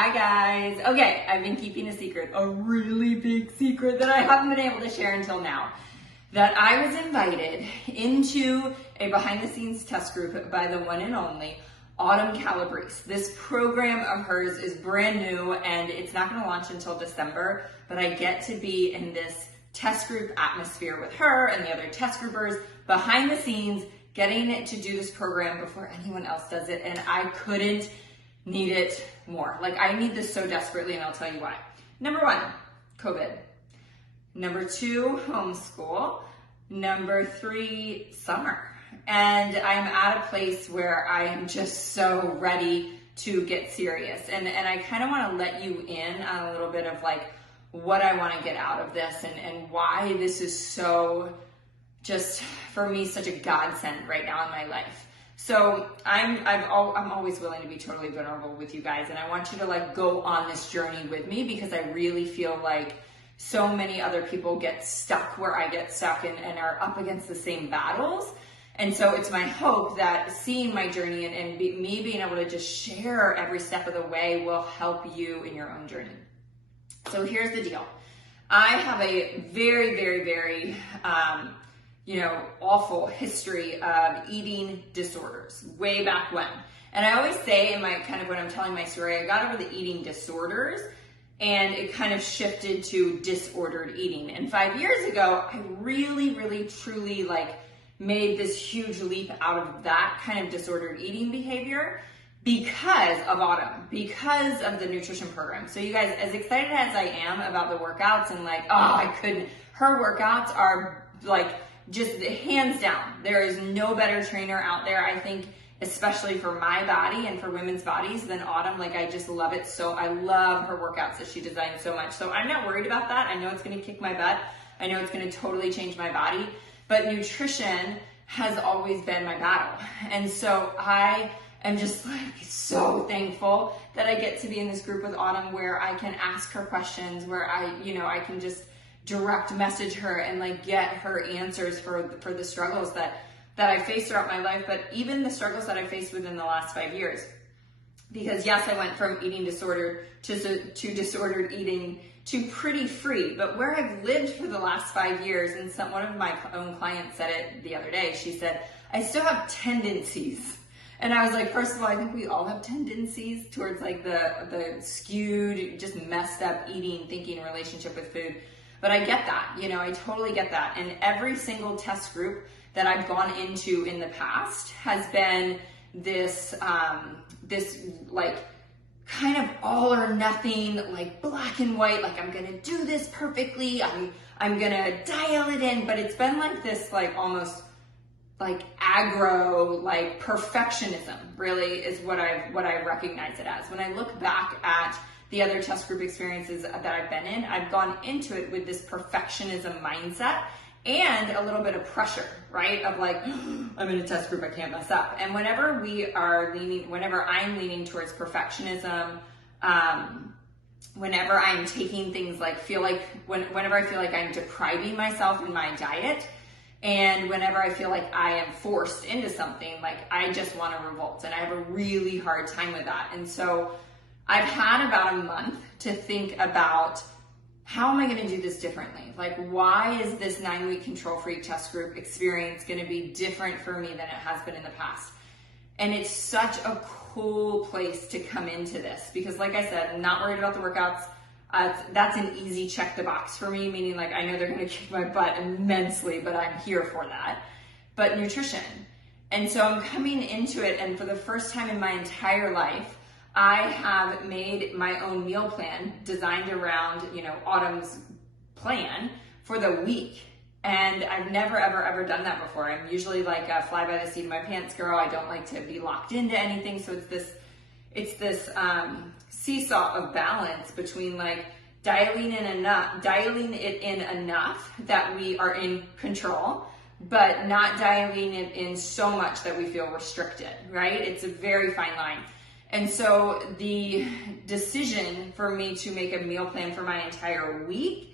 Hi guys. Okay, I've been keeping a secret, a really big secret that I haven't been able to share until now. That I was invited into a behind the scenes test group by the one and only Autumn Calabrese. This program of hers is brand new and it's not going to launch until December, but I get to be in this test group atmosphere with her and the other test groupers behind the scenes, getting to do this program before anyone else does it, and I couldn't need it more. Like, I need this so desperately, and I'll tell you why. Number one, COVID. Number two, homeschool. Number three, summer. And I'm at a place where I am just so ready to get serious. And I kind of want to let you in on a little bit of like what I want to get out of this and why this is so just, for me, such a godsend right now in my life. So I'm always willing to be totally vulnerable with you guys, and I want you to like go on this journey with me, because I really feel like so many other people get stuck where I get stuck and are up against the same battles. And so it's my hope that seeing my journey and me being able to just share every step of the way will help you in your own journey. So here's the deal. I have a very, very, very, awful history of eating disorders way back when. And I always say in my when I'm telling my story, I got over the eating disorders and it kind of shifted to disordered eating. And 5 years ago, I really, really, truly made this huge leap out of that kind of disordered eating behavior because of Autumn, because of the nutrition program. So you guys, as excited as I am about the workouts and her workouts are just hands down, there is no better trainer out there, I think, especially for my body and for women's bodies, than Autumn. I just love it. So I love her workouts that she designed so much. So I'm not worried about that. I know it's going to kick my butt. I know it's going to totally change my body, but nutrition has always been my battle. And so I am just so thankful that I get to be in this group with Autumn, where I can ask her questions, where I can just direct message her and get her answers for the struggles that I faced throughout my life, but even the struggles that I faced within the last 5 years. Because yes, I went from eating disordered to disordered eating to pretty free, but where I've lived for the last 5 years, and one of my own clients said it the other day, she said, I still have tendencies. And I was like, first of all, I think we all have tendencies towards the skewed, just messed up eating, thinking relationship with food. But I get that, I totally get that. And every single test group that I've gone into in the past has been this kind of all or nothing, black and white, I'm gonna do this perfectly, I'm gonna dial it in, but it's been this almost aggro, perfectionism, really, is what I recognize it as. When I look back at the other test group experiences that I've been in, I've gone into it with this perfectionism mindset and a little bit of pressure, right? Of I'm in a test group, I can't mess up. And whenever I'm leaning towards perfectionism, whenever I'm taking things whenever I feel like I'm depriving myself in my diet, and whenever I feel like I am forced into something, I just want to revolt, and I have a really hard time with that. And so I've had about a month to think about, how am I going to do this differently? Why is this 9-week control freak test group experience going to be different for me than it has been in the past? And it's such a cool place to come into this, because like I said, I'm not worried about the workouts. That's an easy check the box for me, meaning I know they're going to kick my butt immensely, but I'm here for that. But nutrition. And so I'm coming into it, and for the first time in my entire life, I have made my own meal plan designed around, Autumn's plan for the week. And I've never, ever, ever done that before. I'm usually a fly by the seat of my pants girl. I don't like to be locked into anything. So it's this seesaw of balance between dialing it in enough that we are in control, but not dialing it in so much that we feel restricted, right? It's a very fine line. And so the decision for me to make a meal plan for my entire week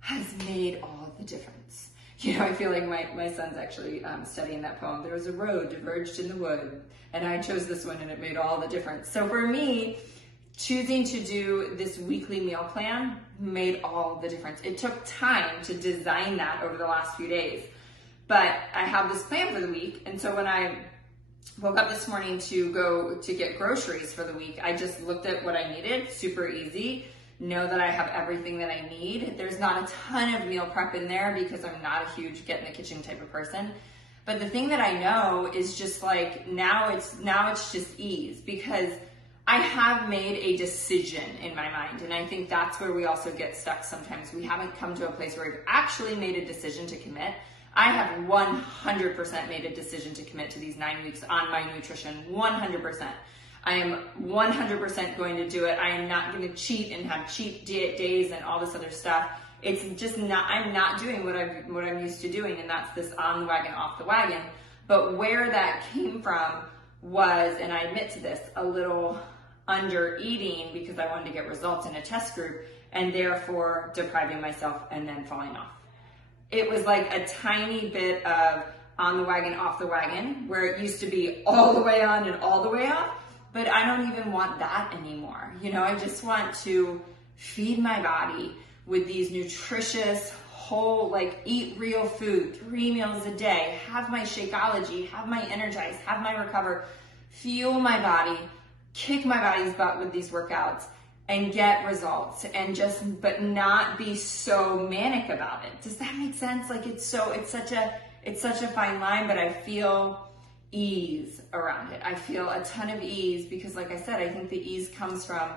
has made all the difference. I feel like my son's actually studying that poem. There was a road diverged in the wood, and I chose this one, and it made all the difference. So for me, choosing to do this weekly meal plan made all the difference. It took time to design that over the last few days, but I have this plan for the week. And so when I woke up this morning to go to get groceries for the week, I just looked at what I needed, super easy. Know that I have everything that I need. There's not a ton of meal prep in there because I'm not a huge get in the kitchen type of person. But the thing that I know is just like, now it's just ease, because I have made a decision in my mind. And I think that's where we also get stuck sometimes. We haven't come to a place where we've actually made a decision to commit. I have 100% made a decision to commit to these 9 weeks on my nutrition, 100%. I am 100% going to do it. I am not going to cheat and have cheat days and all this other stuff. It's just not, I'm not doing what I'm used to doing, and that's this on the wagon, off the wagon. But where that came from was, and I admit to this, a little under eating because I wanted to get results in a test group, and therefore depriving myself and then falling off. It was like a tiny bit of on the wagon, off the wagon, where it used to be all the way on and all the way off, but I don't even want that anymore. You know, I just want to feed my body with these nutritious, whole, like eat real food, 3 meals a day, have my Shakeology, have my Energize, have my Recover, fuel my body, kick my body's butt with these workouts, and get results, and just, but not be so manic about it. Does that make sense? Like it's such a fine line, but I feel ease around it. I feel a ton of ease because, like I said, I think the ease comes from,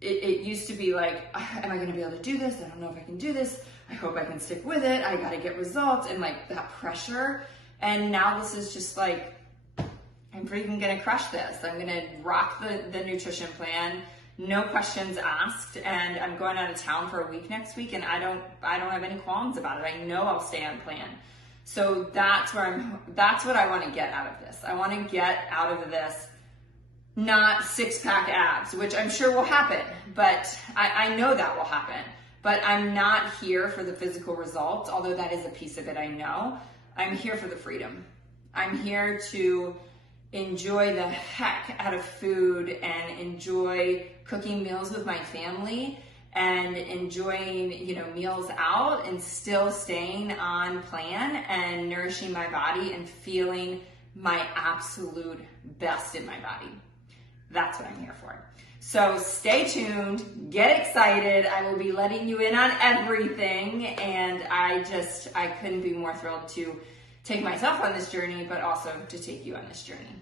it used to be like, am I gonna be able to do this? I don't know if I can do this. I hope I can stick with it. I gotta get results, and like that pressure. And now this is just like, I'm freaking gonna crush this. I'm gonna rock the nutrition plan, no questions asked, and I'm going out of town for a week next week, and I don't have any qualms about it. I know I'll stay on plan. So that's what I want to get out of this. I want to get out of this not 6-pack abs, which I'm sure will happen, but I know that will happen. But I'm not here for the physical results, although that is a piece of it, I know. I'm here for the freedom. I'm here to enjoy the heck out of food and enjoy cooking meals with my family and enjoying, you know, meals out and still staying on plan and nourishing my body and feeling my absolute best in my body. That's what I'm here for. So stay tuned, get excited. I will be letting you in on everything, and I couldn't be more thrilled to take myself on this journey, but also to take you on this journey.